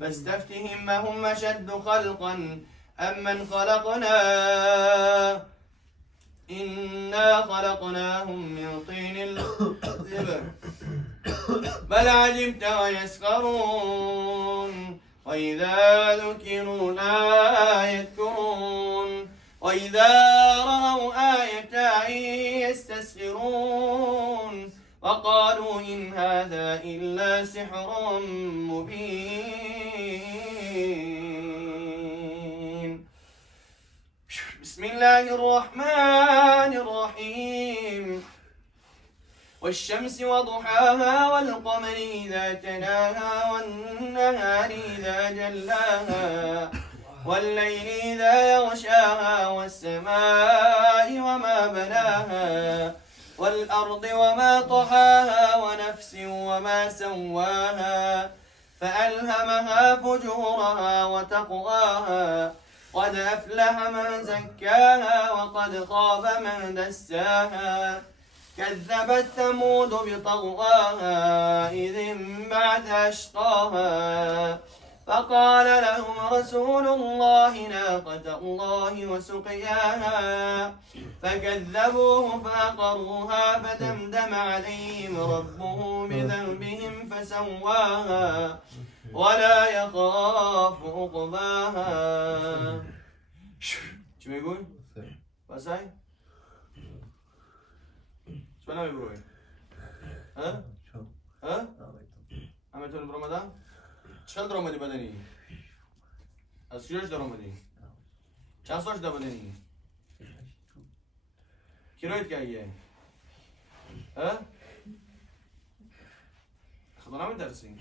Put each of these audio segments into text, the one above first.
فاستفتهم هم أشد خلقا أم من خلقنا إنا خلقناهم من طين الزبر بل عجبت ويسخرون وإذا ذكروا لا يذكرون وإذا رأوا آية يستسخرون وقالوا إن هذا إلا سحر مبين. بسم الله الرحمن الرحيم. والشمس وضحاها والقمر إذا تلاها والنهار إذا جلاها والليل إذا يغشاها والسماء وما بناها والأرض وما طحاها ونفس وما سواها فألهمها فجورها وتقواها قد أفلح من زكاها وقد خاب من دساها كذبت ثمود بطغواها إذ انبعث أشقاها فقال لهم رسول الله ناقة الله وسقياها فكذبوه فعقروها فدمدم عليهم ربهم بذنبهم فسواها ولا يخاف عقباها. شو يقول؟ بس هاي؟ شو أنا بقول؟ ها؟ ها؟ عملتون برمضان؟ چند درآمدی بدنی؟ از کجاش در آمدی؟ چند سالش در بدنی؟ کرایت کیه؟ ها؟ خدا نمی‌ترسی؟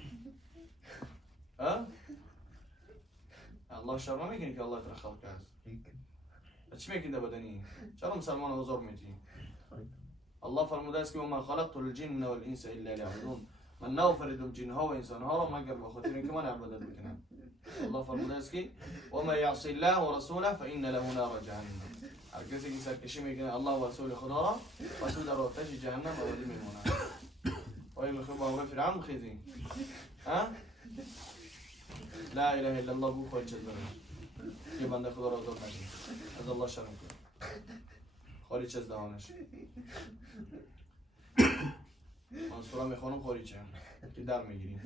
ها؟ الله شر نمیکنه که الله ترا خلق کرد. چی میکنی در بدنی؟ چرا مسلمان حضور میتی؟ الله فرموده است که ما خلقت الجن والانس الا ليعبدون. من نافرد الجن ها و انسان ها را مگر به خاطر اینکه من عبادت بکنم. الله فرموده است که و ما یعصی الله و رسوله فان له نار جهنم. هر کسی که سرکشی میکنه الله و رسول خدا را پس او در آتش جهنم ابدی میمونه. وای میخوام با فرعون خیزی. ها؟ لا اله الا الله بو خود چیز داره. یه بنده خدا را آزاد نکنه. از الله شرم کنه. خالی چیز دهانش. منصورا میخوانم خاریچه که در میگیریم.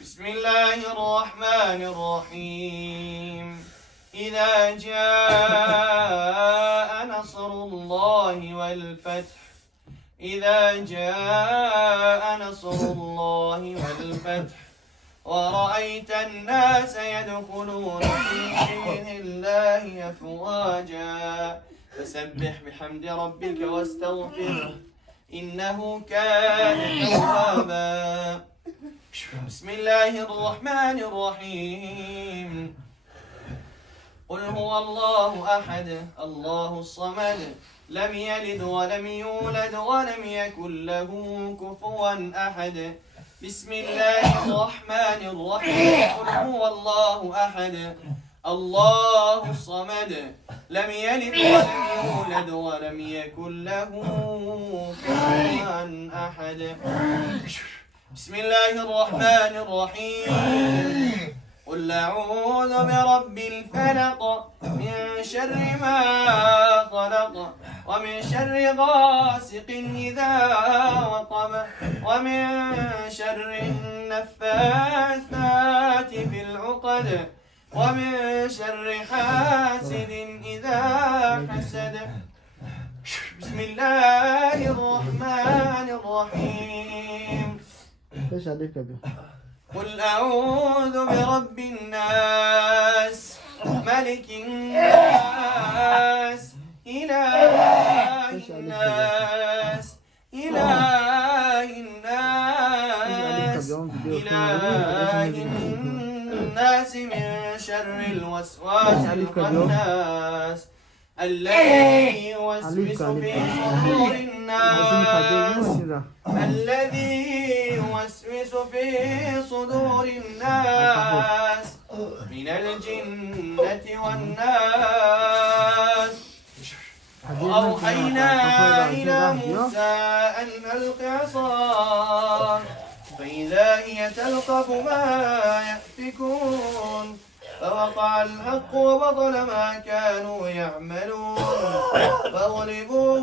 بسم الله الرحمن الرحیم. اذا جاء نصر الله والفتح اذا جاء نصر الله والفتح ورأيت الناس يدخلون في دين الله أفواجا فسبح بحمد ربك واستغفره إنه كان توابا. بسم الله الرحمن الرحيم. قل هو الله أحد الله الصمد لم يلد ولم يولد ولم يكن له كفوا أحد. بسم الله الرحمن الرحيم. قل هو الله أحد الله الصمد لم يلد ولم يولد ولم يكن له كفوا أحد. بسم الله الرحمن الرحيم. قل أعوذ برب الفلق من شر ما خلق ومن شر غاسق إذا وقب ومن شر النفاثات في العقد ومن شر حاسد إذا حسد. بسم الله الرحمن الرحيم. قل أعوذ برب الناس ملك الناس إله الناس إله الناس إله الناس من شر الوسواس الخناس الذي يوسوس في صدور الناس الذي يوسوس في صدور الناس من الجنة والناس. وأوحينا إلى موسى أن ألق عصاك فإذا هي تلقف ما يأفكون فوقع الحق وبطل ما كانوا يعملون فغلبوا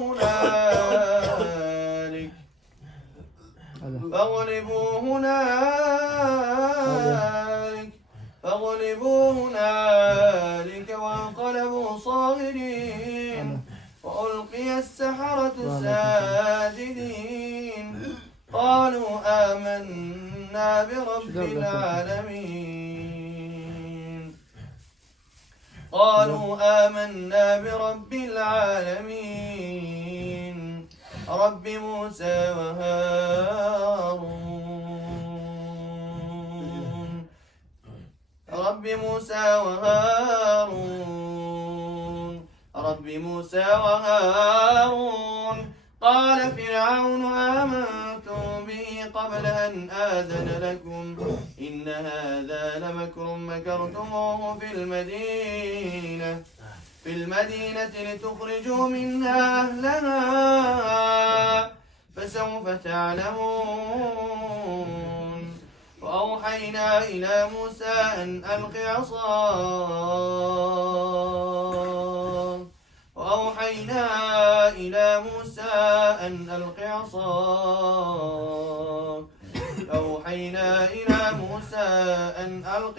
هنالك وانقلبوا صاغرين وألقي السحرة ساجدين قالوا آمنا برب العالمين رب موسى وهارون قال فرعون آمنتم به قبل أن آذن لكم إن هذا لمكر مكرتموه في المدينة لتخرجوا منها أهلها فسوف تعلمون وأوحينا إلى موسى أن ألق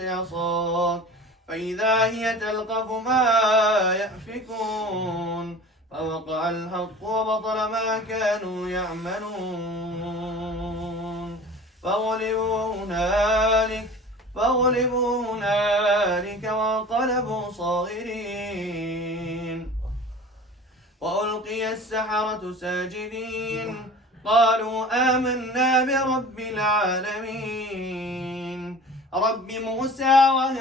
عصاك فإذا هي تلقف ما يأفكون فوقع الحق وبطل ما كانوا يعملون فغلبوا هنالك وانقلبوا صاغرين وألقي السحرة ساجدين قالوا آمنا برب العالمين رب موسى وهارون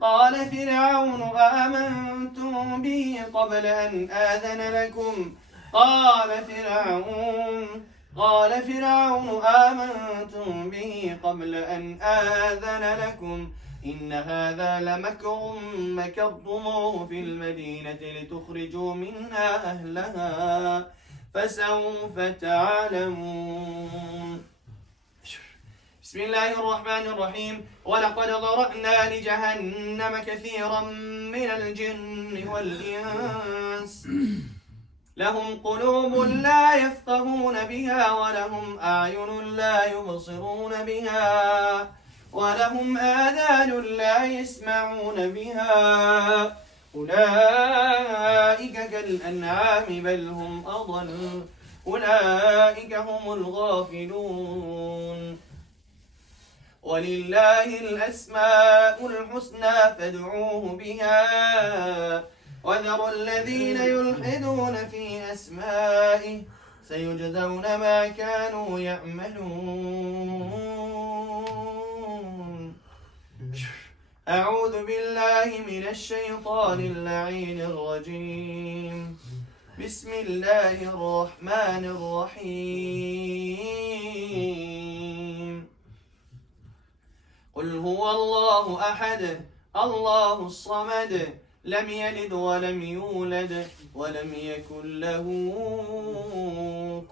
قال فرعون آمنتم به قبل أن آذن لكم قال فرعون آمنتم به قبل أن آذن لكم إن هذا لمكر مكرتموه في المدينة لتخرجوا منها أهلها فسوف تعلمون. بسم الله الرحمن الرحيم. ولقد ذرأنا لجهنم كثيرا من الجن والإنس لهم قلوب لا يفقهون بها ولهم أعين لا يبصرون بها ولهم آذان لا يسمعون بها أولئك كالأنعام بل هم أضل أولئك هم الغافلون. ولله الأسماء الحسنى فادعوه بها وذروا الذين يلحدون في أسمائه سيجزون ما كانوا يعملون. أعوذ بالله من الشيطان اللعين الرجيم. بسم الله الرحمن الرحيم. قل هو الله أحد الله الصمد لم يلد ولم يولد ولم يكن له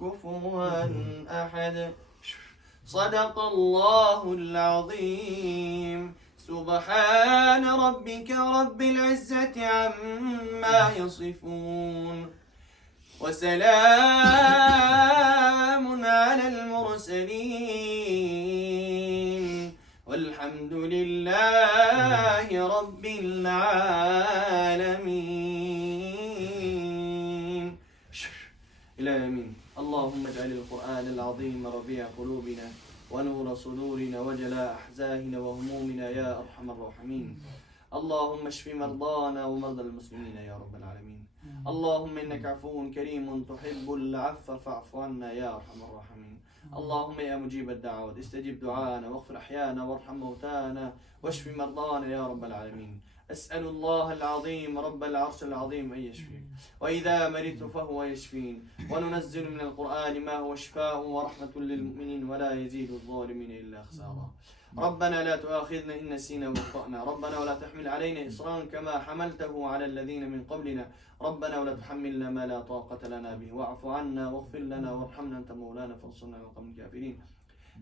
كفوا أحد. صدق الله العظيم. سبحان ربك رب العزة عما يصفون وسلام على المرسلين والحمد لله رب العالمين. إلى آمين. اللهم اجعل القرآن العظيم ربيع قلوبنا ونور صدورنا وجلاء أحزاننا وهمومنا يا أرحم الراحمين. اللهم اشف مرضانا ومرضى المسلمين يا رب العالمين. اللهم إنك عفو كريم تحب العفو فاعف عنا يا أرحم الراحمين. اللهم يا مجيب الدعوات استجب دعانا واغفر أحيانا وارحم موتانا واشف مرضانا يا رب العالمين. أسأل الله العظيم رب العرش العظيم أن يشفيك، وإذا مرضت فهو يشفين، وننزل من القرآن ما هو شفاء ورحمة للمؤمنين ولا يزيد الظالمين إلا خسارا. ربنا لا تؤاخذنا إن نسينا واخطأنا، ربنا ولا تحمل علينا إصرا كما حملته على الذين من قبلنا، ربنا ولا تحملنا ما لا طاقة لنا به، واعف عنا واغفر لنا وارحمنا أنت مولانا فانصرنا على القوم الكافرين.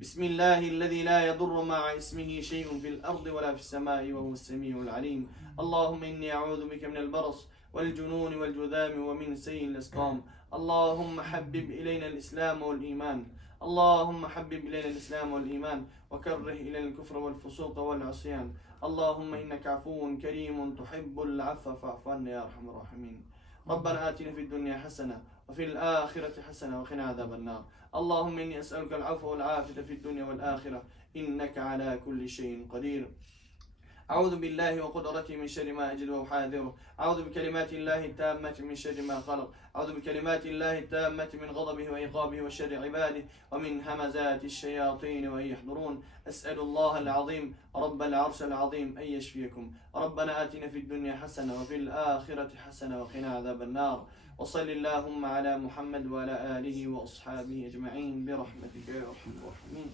بسم الله الذي لا يضر مع اسمه شيء في الأرض ولا في السماء وهو السميع العليم. اللهم إني أعوذ بك من البرص والجنون والجذام ومن سيء الأسقام. اللهم حبب إلينا الإسلام والإيمان، اللهم حبب إلينا الإسلام والإيمان وكره إلينا الكفر والفسوق والعصيان. اللهم إنك عفو كريم تحب العفو فاعف عنا يا أرحم الراحمين. ربنا آتنا في الدنيا حسنة وفي الآخرة حسنة وقنا عذاب النار. اللهم إني أسألك العفو والعافية في الدنيا والآخرة إنك على كل شيء قدير. أعوذ بالله وقدرته من شر ما أجد وأحاذره، أعوذ بكلمات الله التامة من شر ما خلق، أعوذ بكلمات الله التامة من غضبه وعقابه وشر عباده ومن همزات الشياطين وأن يحضرون. أسأل الله العظيم رب العرش العظيم أن يشفيكم. ربنا آتنا في الدنيا حسنة وفي الآخرة حسنة وقنا عذاب النار. وصل اللهم على محمد وعلى آله وأصحابه أجمعين برحمتك يا أرحم الراحمين.